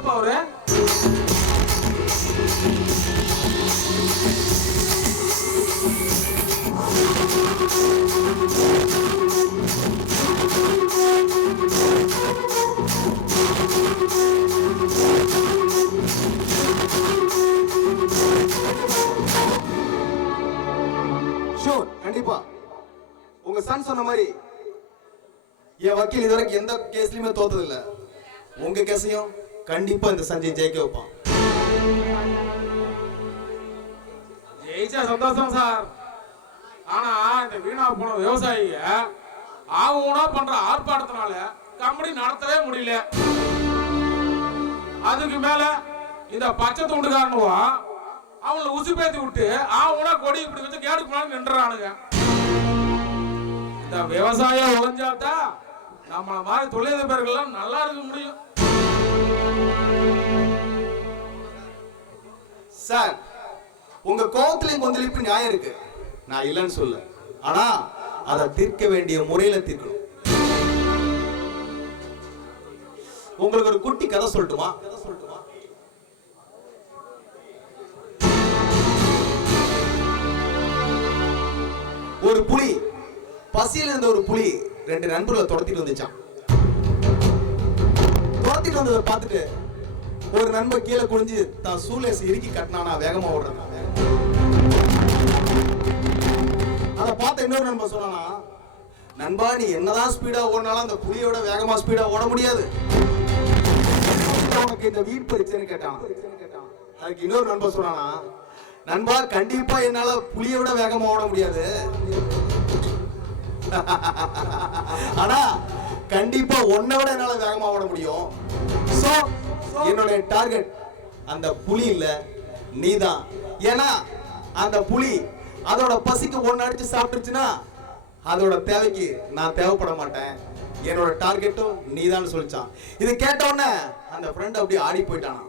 எங்கப்பா அவரு? கண்டிப்பா உங்க சன் சொன்ன மாதிரி என் வக்கீல் இதுவரைக்கும் எந்த கேஸ்லயுமே தோத்தது இல்ல. உங்க கேஸையும் கண்டிப்பா இந்த சஞ்சய் ஜெயிக்க வைப்பான். ஜெயிச்சா சந்தோஷம் சார். ஆனா இந்த வீணா போன விவசாயிங்க ஆவுனா பண்ற ஆர்ப்பாட்டத்தினால கம்பெனி நடத்தவே முடியல. அதுக்கு மேல இந்த பச்சை துண்டுக்காரனுவா அவங்கள உசு பேத்தி விட்டு ஆவுனா கொடி இப்படி வச்சு கேடுக்கு மேல நின்றானுங்க. இந்த விவசாயம் உழைஞ்சாதான் நம்மள மாதிரி தொழிலதிபர்கள் நல்லா இருக்க முடியும். சார், உங்க கோபத்திலையும் கொந்தளிப்பு நியாயம் இருக்கு, நான் இல்லைன்னு சொல்ல. ஆனா அதை தீர்க்க வேண்டிய முறையில தீர்க்கணும். உங்களுக்கு ஒரு குட்டி கதை சொல்லட்டுமா? ஒரு புலி, பசியில் இருந்த ஒரு புலி 2 நண்பர்களை துரத்திட்டு வந்துச்சான். துரத்திட்டு வந்ததை பார்த்துட்டு ஒரு நண்பர் கீழே குனிஞ்சு தான் சூலேஸ் இறுக்கி கட்டினானா வேகமா ஓடுறான். அதை பார்த்த இன்னொரு நண்பர் சொன்னானா, நண்பா நீ என்னதான் ஸ்பீடா ஓடினாலும் அந்த புலியோட வேகமா ஸ்பீடா ஓட முடியாது, உனக்கு இந்த வீண் பரிச்சைன்னு கேட்டான். அதுக்கு இன்னொரு நண்பர் சொன்னானா, நண்பா கண்டிப்பா என்னால புலியோட வேகமா ஓட முடியாது, ஆனா கண்டிப்பா உன்னை விட என்னால வேகமா ஓட முடியும். சோ என்னோட டார்கெட் அந்த புலி இல்ல, நீதான். ஏன்னா அந்த புலி அதோட பசிக்கு ஒன்னு அடிச்சு சாப்பிட்டுச்சுன்னா அதோட தேவைக்கு நான் தேவைப்பட மாட்டேன், என்னோட டார்கெட்டும் நீதான் சொல்லிச்சான். இது கேட்ட உடனே அந்த ஃப்ரெண்ட் அப்படியே ஆடி போயிட்டானா.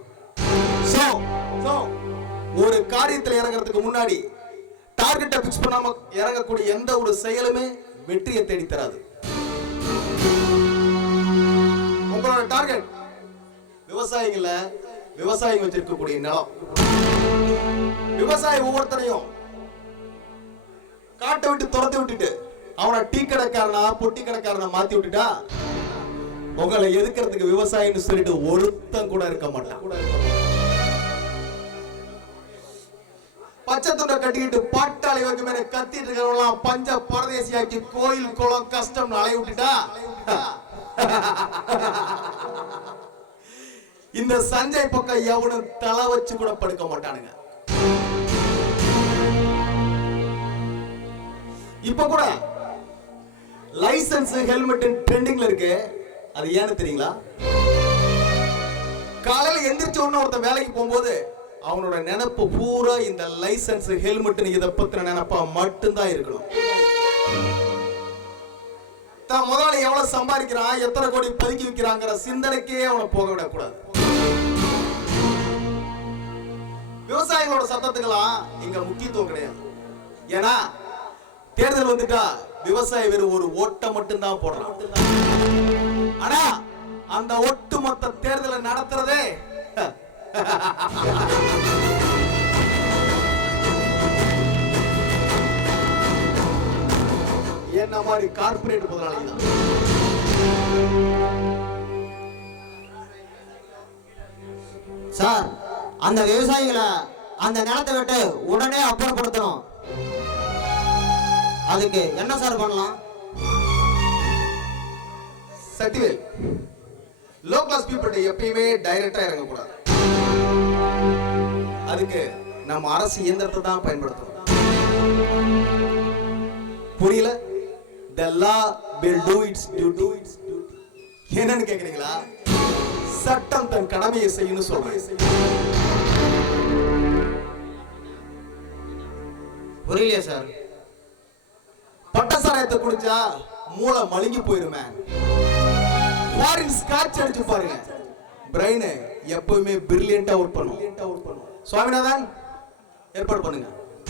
சோ ஒரு காரியத்தில் இறங்குறதுக்கு முன்னாடி டார்கெட்டை பிக்ஸ் பண்ணாம இறங்கக்கூடிய எந்த ஒரு செயலுமே வெற்றியை தேடி தராது. உங்களோட டார்கெட் விவசாயிங்க வச்சிருக்கக்கூடிய நிலம். விவசாயி ஒவ்வொருத்தரையும் காட்டை விட்டு துரத்தி விட்டுட்டு அவனை டீ கடைக்காரனா பொட்டி கடைக்காரனா மாத்தி விட்டுட்டா உங்களை எதுக்கிறதுக்கு விவசாயின்னு சொல்லிட்டு ஒருத்தன் கூட இருக்க மாட்டான். பச்சை துண்டை கட்டிக்கிட்டு பாட்டாளி வரைக்கும் மேல கத்திட்டு இருக்கிறவங்களாம் பஞ்ச பரதேசியாக்கி கோயில் குளம் கஷ்டம் அலைய விட்டுட்டா இந்த சஞ்சய் பக்கம் எவனும் தலை வச்சு கூட படுக்க மாட்டானுங்க. இப்ப கூட லைசன்ஸ் ஹெல்மெட் ட்ரெண்டிங்ல இருக்கு. அது ஏன்னு தெரியுங்களா? காலையில எந்திரிச்ச உடனே ஒருத்தன் வேலைக்கு போகும்போது அவனோட நினைப்பு பூரா இந்த லைசன்ஸ் ஹெல்மெட் இதை பத்தின நினைப்பா மட்டும்தான் இருக்கணும். தான் முதலாளி எவ்வளவு சம்பாதிக்கிறான், எத்தனை கோடி பதுக்கி வைக்கிறாங்கிற சிந்தனைக்கே அவனை போக விடக்கூடாது. விவசாயிகளோட சத்தத்துக்கெல்லாம் இங்க முக்கியத்துவம் கிடையாது. ஏன்னா தேர்தல் வந்துட்டா விவசாயி வெறும் ஒரு ஓட்டை மட்டும்தான் போடுறான். ஆனா அந்த ஒட்டுமொத்த தேர்தலை நடத்துறதே என்ன மாதிரி கார்பரேட் முதலாளி தான். சார், அந்த விவசாயிகளை அந்த நிலத்தை விட்டு உடனே அப்புறப்படுத்தணும். அதுக்கு என்ன சார் பண்ணலாம்? சக்திவேல், லோ கிளாஸ் பீப்புள் எப்பயுமே டைரக்டா இறங்கக்கூடாது. அதுக்கு நம்ம அரசு இயந்திரத்தை தான் பயன்படுத்தணும். புரியல? The law will do its duty. என்னன்னு கேக்குறீங்களா? சட்டம் தன் கடமையை செய்யணும் சொல்றேன். புரியலையா சார்? பட்டசாராயத்தை குடிச்சா மூளை மழுங்கி போயிருமே. ஃபாரின் ஸ்காட்ச் அடிச்சு பாருங்க, பிரெயின் எப்பவுமே பிரில்லியண்டா ஒர்க் பண்ணும். சுவாமிநாதன் ஏற்பாடு பண்ணுங்க.